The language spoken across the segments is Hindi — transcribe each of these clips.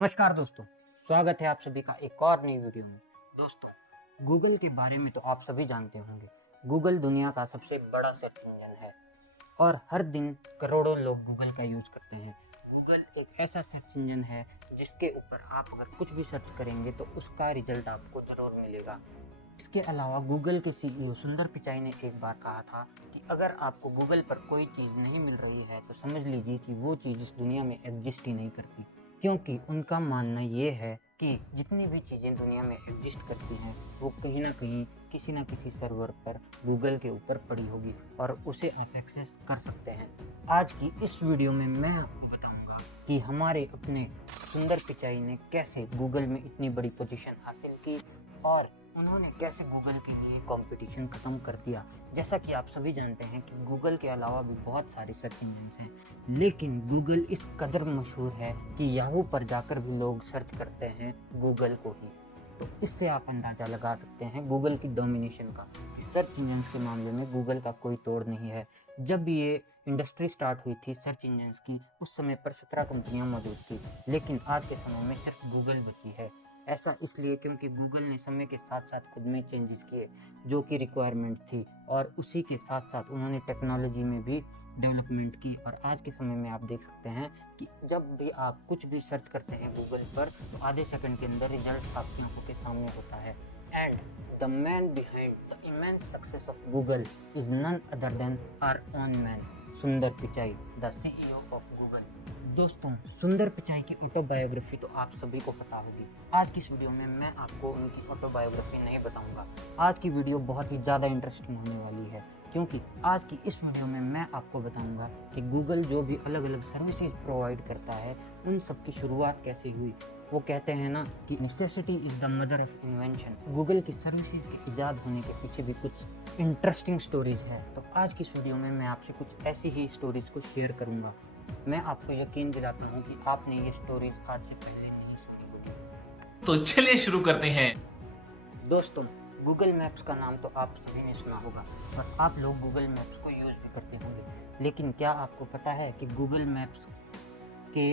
नमस्कार दोस्तों, स्वागत है आप सभी का एक और नई वीडियो में। दोस्तों, गूगल के बारे में तो आप सभी जानते होंगे। गूगल दुनिया का सबसे बड़ा सर्च इंजन है और हर दिन करोड़ों लोग गूगल का यूज़ करते हैं। गूगल एक ऐसा सर्च इंजन है जिसके ऊपर आप अगर कुछ भी सर्च करेंगे तो उसका रिजल्ट आपको ज़रूर मिलेगा। इसके अलावा गूगल के सीईओ सुंदर पिचाई ने एक बार कहा था कि अगर आपको गूगल पर कोई चीज़ नहीं मिल रही है तो समझ लीजिए कि वो चीज़ इस दुनिया में एग्जिस्ट ही नहीं करती। क्योंकि उनका मानना ये है कि जितनी भी चीज़ें दुनिया में एग्जिस्ट करती हैं वो कहीं ना कहीं किसी ना किसी सर्वर पर गूगल के ऊपर पड़ी होगी और उसे आप एक्सेस कर सकते हैं। आज की इस वीडियो में मैं आपको बताऊंगा कि हमारे अपने सुंदर पिचाई ने कैसे गूगल में इतनी बड़ी पोजीशन हासिल की और उन्होंने कैसे गूगल के लिए कंपटीशन ख़त्म कर दिया। जैसा कि आप सभी जानते हैं कि गूगल के अलावा भी बहुत सारे सर्च इंजन्स हैं, लेकिन गूगल इस कदर मशहूर है कि याहू पर जाकर भी लोग सर्च करते हैं गूगल को ही। तो इससे आप अंदाज़ा लगा सकते हैं गूगल की डोमिनेशन का। सर्च इंजन्स के मामले में गूगल का कोई तोड़ नहीं है। जब ये इंडस्ट्री स्टार्ट हुई थी सर्च इंजन्स की, उस समय पर 17 कंपनियां मौजूद थी, लेकिन आज के समय में सिर्फ गूगल बची है। ऐसा इसलिए क्योंकि गूगल ने समय के साथ साथ खुद में चेंजेस किए जो कि रिक्वायरमेंट थी, और उसी के साथ साथ उन्होंने टेक्नोलॉजी में भी डेवलपमेंट की। और आज के समय में आप देख सकते हैं कि जब भी आप कुछ भी सर्च करते हैं गूगल पर तो आधे सेकंड के अंदर रिजल्ट आपकी आंखों के सामने होता है। And the man behind the immense success of Google is none other than our own man, Sundar Pichai, the CEO of Google. दोस्तों, सुंदर पिचाई की ऑटोबायोग्राफी तो आप सभी को पता होगी। आज की इस वीडियो में मैं आपको उनकी ऑटोबायोग्राफी नहीं बताऊंगा। आज की वीडियो बहुत ही ज़्यादा इंटरेस्टिंग होने वाली है, क्योंकि आज की इस वीडियो में मैं आपको बताऊंगा कि गूगल जो भी अलग अलग सर्विसेज प्रोवाइड करता है उन सब की शुरुआत कैसे हुई। वो कहते हैं ना कि necessity is the mother of invention. Google की सर्विसेज के इजाद होने के पीछे भी कुछ इंटरेस्टिंग स्टोरीज हैं। तो आज की इस वीडियो में मैं आपसे कुछ ऐसी ही स्टोरीज को शेयर करूंगा। मैं आपको यकीन दिलाता हूँ कि आपने ये स्टोरीज आज से पहले नहीं सुनी होगी। तो चलिए शुरू करते हैं। दोस्तों, गूगल मैप्स का नाम तो आप सभी ने सुना होगा और आप लोग गूगल मैप्स को यूज़ भी करते होंगे, लेकिन क्या आपको पता है कि गूगल मैप्स के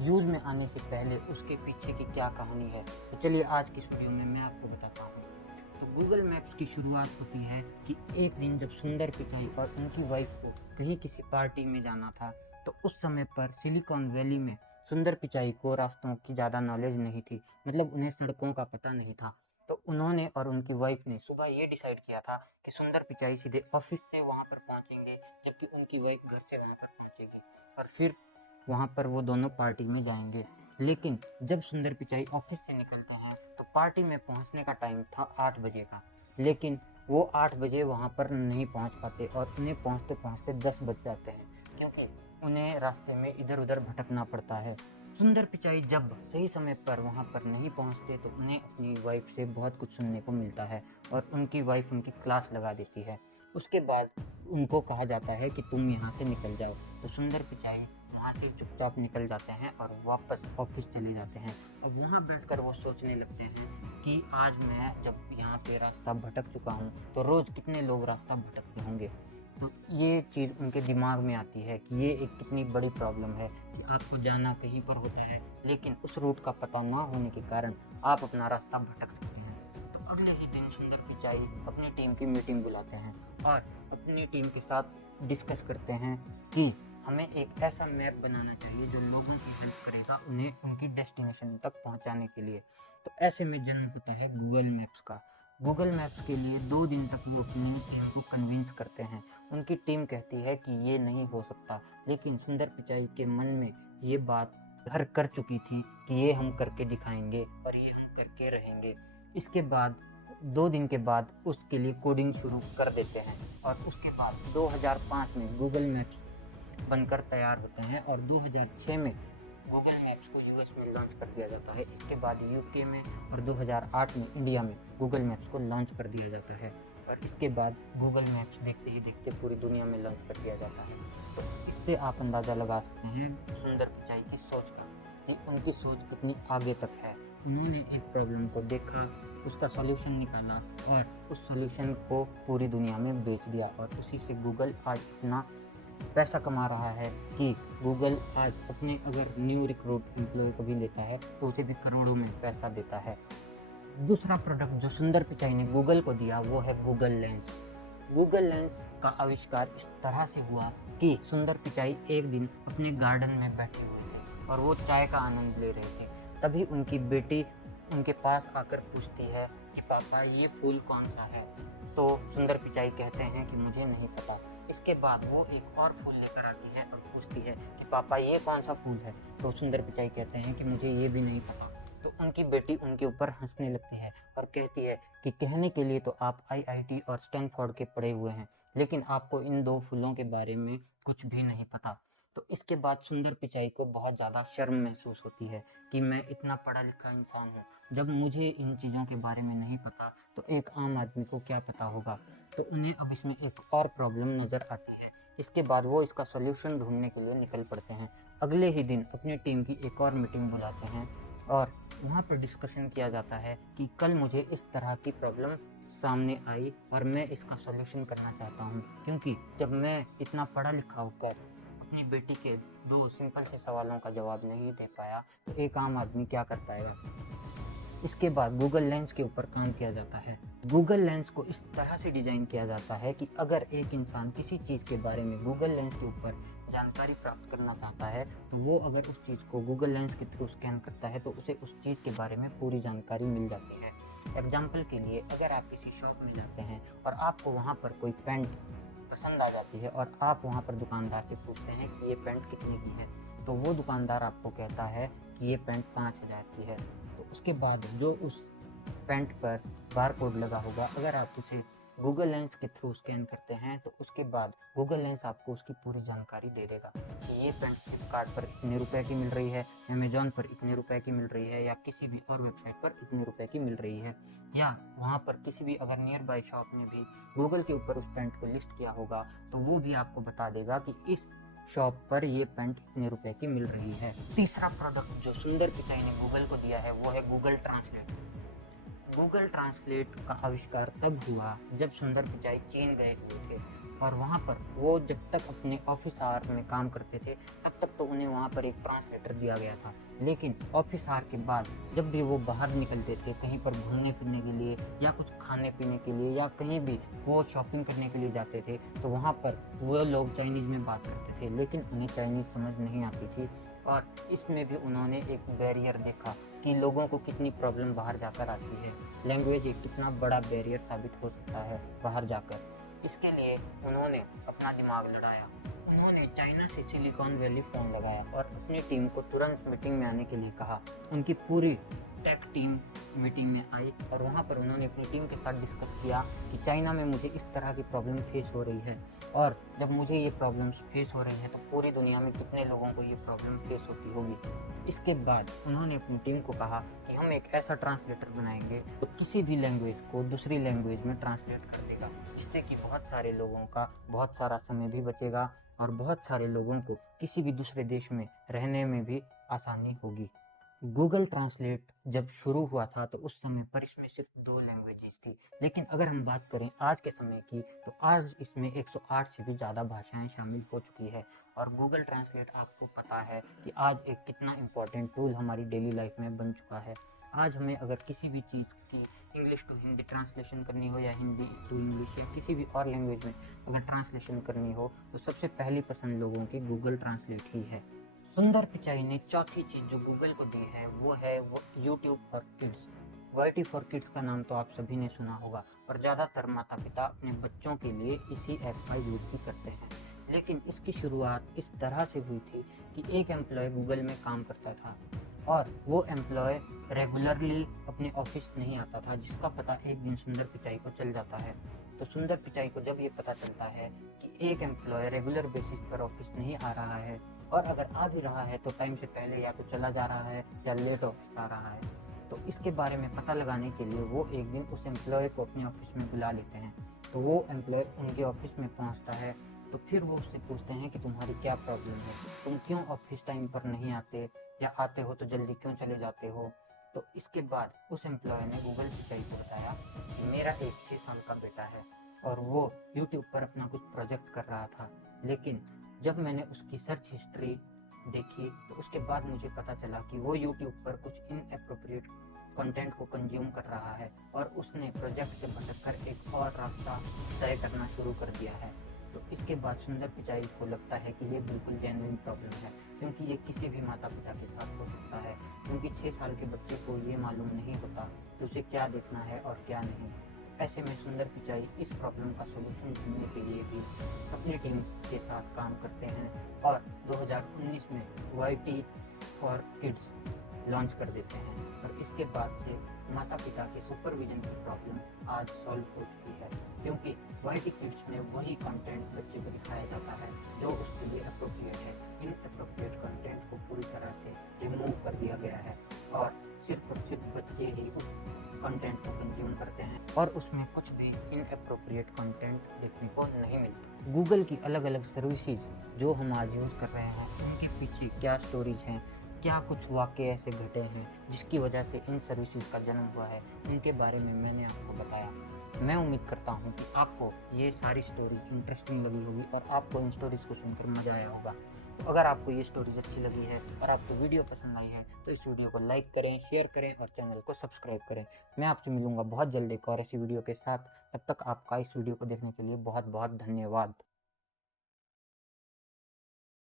यूज़ में आने से पहले उसके पीछे की क्या कहानी है? तो चलिए आज की इस वीडियो में मैं आपको बताता हूँ। तो गूगल मैप्स की शुरुआत होती है कि एक दिन जब सुंदर पिचाई और उनकी वाइफ को कहीं किसी पार्टी में जाना था, तो उस समय पर सिलिकॉन वैली में सुंदर पिचाई को रास्तों की ज़्यादा नॉलेज नहीं थी, मतलब उन्हें सड़कों का पता नहीं था। तो उन्होंने और उनकी वाइफ ने सुबह ये डिसाइड किया था कि सुंदर पिचाई सीधे ऑफिस से वहाँ पर पहुँचेंगे, जबकि उनकी वाइफ घर से वहाँ पर पहुँचेगी, और फिर वहाँ पर वो दोनों पार्टी में जाएंगे। लेकिन जब सुंदर पिचाई ऑफिस से निकलते हैं तो पार्टी में पहुँचने का टाइम था 8 बजे का, लेकिन वो 8 बजे वहाँ पर नहीं पहुँच पाते और उन्हें पहुँचते पहुँचते 10 बज जाते हैं, क्योंकि उन्हें रास्ते में इधर उधर भटकना पड़ता है। सुंदर पिचाई जब सही समय पर वहाँ पर नहीं पहुँचते तो उन्हें अपनी वाइफ से बहुत कुछ सुनने को मिलता है और उनकी वाइफ उनकी क्लास लगा देती है। उसके बाद उनको कहा जाता है कि तुम यहाँ से निकल जाओ। तो सुंदर पिचाई वहाँ से चुपचाप निकल जाते हैं और वापस ऑफिस चले जाते हैं। अब वहाँ बैठकर वो सोचने लगते हैं कि आज मैं जब यहाँ पे रास्ता भटक चुका हूँ तो रोज़ कितने लोग रास्ता भटकते होंगे। तो ये चीज़ उनके दिमाग में आती है कि ये एक कितनी बड़ी प्रॉब्लम है कि आपको जाना कहीं पर होता है, लेकिन उस रूट का पता ना होने के कारण आप अपना रास्ता भटक सकते हैं। तो अगले ही दिन सुंदर पिचाई अपनी टीम की मीटिंग बुलाते हैं और अपनी टीम के साथ डिस्कस करते हैं कि हमें एक ऐसा मैप बनाना चाहिए जो लोगों की हेल्प करेगा उन्हें उनकी डेस्टिनेशन तक पहुंचाने के लिए। तो ऐसे में जन्म होता है गूगल मैप्स का। गूगल मैप्स के लिए 2 दिन तक वो अपनी टीम को कन्विंस करते हैं। उनकी टीम कहती है कि ये नहीं हो सकता, लेकिन सुंदर पिचाई के मन में ये बात घर कर चुकी थी कि ये हम करके दिखाएंगे और ये हम करके रहेंगे। इसके बाद 2 दिन के बाद उसके लिए कोडिंग शुरू कर देते हैं और उसके बाद 2005 में गूगल मैप्स बनकर तैयार होते हैं और 2006 में गूगल मैप्स को यूएस में लॉन्च कर दिया जाता है। इसके बाद यूके में और 2008 में इंडिया में गूगल मैप्स को लॉन्च कर दिया जाता है और इसके बाद गूगल मैप्स देखते ही देखते पूरी दुनिया में लॉन्च कर दिया जाता है। तो इससे आप अंदाज़ा लगा सकते हैं सुंदर पिचाई की सोच का कि उनकी सोच कितनी आगे तक है। उन्होंने एक प्रॉब्लम को देखा, उसका सॉल्यूशन निकाला और उस सॉल्यूशन को पूरी दुनिया में बेच दिया और उसी से गूगल आज इतना पैसा कमा रहा है कि गूगल आज अपने अगर न्यू रिक्रूट एम्प्लॉय को भी लेता है तो उसे भी करोड़ों में पैसा देता है। दूसरा प्रोडक्ट जो सुंदर पिचाई ने गूगल को दिया वो है गूगल लेंस। गूगल लेंस का आविष्कार इस तरह से हुआ कि सुंदर पिचाई एक दिन अपने गार्डन में बैठे हुए थे और वो चाय का आनंद ले रहे थे। तभी उनकी बेटी उनके पास आकर पूछती है कि पापा ये फूल कौन सा है। तो सुंदर पिचाई कहते हैं कि मुझे नहीं पता। इसके बाद वो एक और फूल लेकर आती है और पूछती है कि पापा ये कौन सा फूल है। तो सुंदर पिचाई कहते हैं कि मुझे ये भी नहीं पता। तो उनकी बेटी उनके ऊपर हंसने लगती है और कहती है कि कहने के लिए तो आप आईआईटी और स्टैनफोर्ड के पढ़े हुए हैं, लेकिन आपको इन दो फूलों के बारे में कुछ भी नहीं पता। तो इसके बाद सुंदर पिचाई को बहुत ज़्यादा शर्म महसूस होती है कि मैं इतना पढ़ा लिखा इंसान हूँ, जब मुझे इन चीज़ों के बारे में नहीं पता तो एक आम आदमी को क्या पता होगा। तो उन्हें अब इसमें एक और प्रॉब्लम नज़र आती है। इसके बाद वो इसका सोल्यूशन ढूंढने के लिए निकल पड़ते हैं। अगले ही दिन अपनी टीम की एक और मीटिंग बुलाते हैं और वहाँ पर डिस्कशन किया जाता है कि कल मुझे इस तरह की प्रॉब्लम सामने आई और मैं इसका सॉल्यूशन करना चाहता हूँ, क्योंकि जब मैं इतना पढ़ा लिखा होकर अपनी बेटी के दो सिंपल से सवालों का जवाब नहीं दे पाया तो एक आम आदमी क्या कर पाएगा। इसके बाद गूगल लेंस के ऊपर काम किया जाता है। गूगल लेंस को इस तरह से डिजाइन किया जाता है कि अगर एक इंसान किसी चीज़ के बारे में गूगल लेंस के ऊपर जानकारी प्राप्त करना चाहता है तो वो अगर उस चीज़ को गूगल लेंस के थ्रू स्कैन करता है तो उसे उस चीज़ के बारे में पूरी जानकारी मिल जाती है। एग्जाम्पल के लिए, अगर आप किसी शॉप में जाते हैं और आपको वहाँ पर कोई पैंट पसंद आ जाती है और आप वहाँ पर दुकानदार से पूछते हैं कि ये पैंट कितने की है, तो वो दुकानदार आपको कहता है कि ये पैंट 5,000 की है। तो उसके बाद जो उस पैंट पर बार कोड लगा होगा, अगर आप उसे गूगल लेंस के थ्रू स्कैन करते हैं तो उसके बाद गूगल लेंस आपको उसकी पूरी जानकारी दे देगा कि ये पैंट फ्लिपकार्ट पर इतने रुपए की मिल रही है, अमेजॉन पर इतने रुपए की मिल रही है, या किसी भी और वेबसाइट पर इतने रुपए की मिल रही है। या वहाँ पर किसी भी अगर नियर बाय शॉप में भी गूगल के ऊपर उस पैंट को लिस्ट किया होगा तो वो भी आपको बता देगा कि इस शॉप पर ये पैंट इतने रुपए की मिल रही है। तीसरा प्रोडक्ट जो सुंदर पिचाई ने गूगल को दिया है वो है गूगल ट्रांसलेट। गूगल ट्रांसलेट का आविष्कार तब हुआ जब सुंदर पिचाई चीन गए हुए थे और वहाँ पर वो जब तक अपने ऑफिस आवर में काम करते थे तब तक तो उन्हें वहाँ पर एक ट्रांसलेटर दिया गया था, लेकिन ऑफिस आवर के बाद जब भी वो बाहर निकलते थे कहीं पर घूमने फिरने के लिए या कुछ खाने पीने के लिए या कहीं भी वो शॉपिंग करने के लिए जाते थे तो वहाँ पर वो लोग चाइनीज़ में बात करते थे, लेकिन उन्हें चाइनीज़ समझ नहीं आती थी। और इसमें भी उन्होंने एक बैरियर देखा कि लोगों को कितनी प्रॉब्लम बाहर जाकर आती है। लैंग्वेज एक कितना बड़ा बैरियर साबित हो सकता है बाहर जाकर। इसके लिए उन्होंने अपना दिमाग लड़ाया। उन्होंने चाइना से सिलिकॉन वैली फ़ोन लगाया और अपनी टीम को तुरंत मीटिंग में आने के लिए कहा। उनकी पूरी टेक टीम मीटिंग में आई और वहाँ पर उन्होंने अपनी टीम के साथ डिस्कस किया कि चाइना में मुझे इस तरह की प्रॉब्लम फेस हो रही है और जब मुझे ये प्रॉब्लम्स फेस हो रही हैं तो पूरी दुनिया में कितने लोगों को ये प्रॉब्लम फेस होती होगी। इसके बाद उन्होंने अपनी टीम को कहा कि हम एक ऐसा ट्रांसलेटर बनाएंगे तो किसी भी लैंग्वेज को दूसरी लैंग्वेज में ट्रांसलेट कर देगा, जिससे कि बहुत सारे लोगों का बहुत सारा समय भी बचेगा और बहुत सारे लोगों को किसी भी दूसरे देश में रहने में भी आसानी होगी। गूगल ट्रांसलेट जब शुरू हुआ था तो उस समय पर इसमें सिर्फ 2 लैंग्वेजेस थी, लेकिन अगर हम बात करें आज के समय की तो आज इसमें 108 से भी ज़्यादा भाषाएं शामिल हो चुकी है। और गूगल ट्रांसलेट आपको पता है कि आज एक कितना इम्पोर्टेंट टूल हमारी डेली लाइफ में बन चुका है। आज हमें अगर किसी भी चीज़ की इंग्लिश टू हिंदी ट्रांसलेशन करनी हो या हिंदी टू इंग्लिश या किसी भी और लैंग्वेज में अगर ट्रांसलेशन करनी हो तो सबसे पहली पसंद लोगों की गूगल ट्रांसलेट ही है। सुंदर पिचाई ने चौथी चीज जो गूगल को दी है वो है YouTube for kids. YT for kids का नाम तो आप सभी ने सुना होगा और ज़्यादातर माता पिता अपने बच्चों के लिए इसी ऐप का यूज़ भी करते हैं। लेकिन इसकी शुरुआत इस तरह से हुई थी कि एक एम्प्लॉय गूगल में काम करता था और वो एम्प्लॉय रेगुलरली अपने ऑफिस नहीं आता था, जिसका पता एक दिन सुंदर पिचाई को चल जाता है। तो सुंदर पिचाई को जब ये पता चलता है कि एक एम्प्लॉय रेगुलर बेसिस पर ऑफिस नहीं आ रहा है और अगर आ भी रहा है तो टाइम से पहले या तो चला जा रहा है या लेट ऑफिस आ रहा है, तो इसके बारे में पता लगाने के लिए वो एक दिन उस एम्प्लॉय को अपने ऑफिस में बुला लेते हैं। तो वो एम्प्लॉय उनके ऑफिस में पहुंचता है तो फिर वो उससे पूछते हैं कि तुम्हारी क्या प्रॉब्लम है, तुम क्यों ऑफिस टाइम पर नहीं आते या आते हो तो जल्दी क्यों चले जाते हो। तो इसके बाद उस एम्प्लॉय ने गूगल पिचाई को बताया कि मेरा एक 6 साल का बेटा है और वो यूट्यूब पर अपना कुछ प्रोजेक्ट कर रहा था, लेकिन जब मैंने उसकी सर्च हिस्ट्री देखी तो उसके बाद मुझे पता चला कि वो यूट्यूब पर कुछ इनएप्रोप्रिएट कंटेंट को कंज्यूम कर रहा है और उसने प्रोजेक्ट से भटककर एक और रास्ता तय करना शुरू कर दिया है। तो इसके बाद सुंदर पिचाई को लगता है कि ये बिल्कुल जेन्युइन प्रॉब्लम है, क्योंकि ये किसी भी माता पिता के साथ हो सकता है, क्योंकि 6 साल के बच्चे को ये मालूम नहीं होता कि उसे क्या देखना है और क्या नहीं। ऐसे में सुंदर पिचाई इस प्रॉब्लम का सोल्यूशन ढूंढने के लिए भी अपनी टीम के साथ काम करते हैं और 2019 में YT फॉर किड्स लॉन्च कर देते हैं। और इसके बाद से माता पिता के सुपरविजन की प्रॉब्लम आज सॉल्व हो चुकी है, क्योंकि YT किड्स में वही कंटेंट बच्चे को दिखाया जाता है जो उसके लिए अप्रोप्रिएट है। इनएप्रोप्रिएट कंटेंट को पूरी तरह से रिमूव कर दिया गया है और सिर्फ बच्चे ही उस कंटेंट को कंज्यूम करते हैं और उसमें कुछ भी इनएप्रोप्रिएट कंटेंट देखने को नहीं मिलता। गूगल की अलग अलग सर्विसेज जो हम आज यूज़ कर रहे हैं, उनके पीछे क्या स्टोरीज हैं, क्या कुछ वाक़ये ऐसे घटे हैं जिसकी वजह से इन सर्विसेज का जन्म हुआ है, उनके बारे में मैंने आपको बताया। मैं उम्मीद करता हूँ कि आपको ये सारी स्टोरी इंटरेस्टिंग लगी होगी और आपको इन स्टोरीज़ को सुनकर मज़ा आया होगा। तो अगर आपको ये स्टोरीज अच्छी लगी है और आपको वीडियो पसंद आई है तो इस वीडियो को लाइक करें, शेयर करें और चैनल को सब्सक्राइब करें। मैं आपसे मिलूंगा बहुत जल्द एक और ऐसी वीडियो के साथ। तब तक आपका इस वीडियो को देखने के लिए बहुत बहुत धन्यवाद।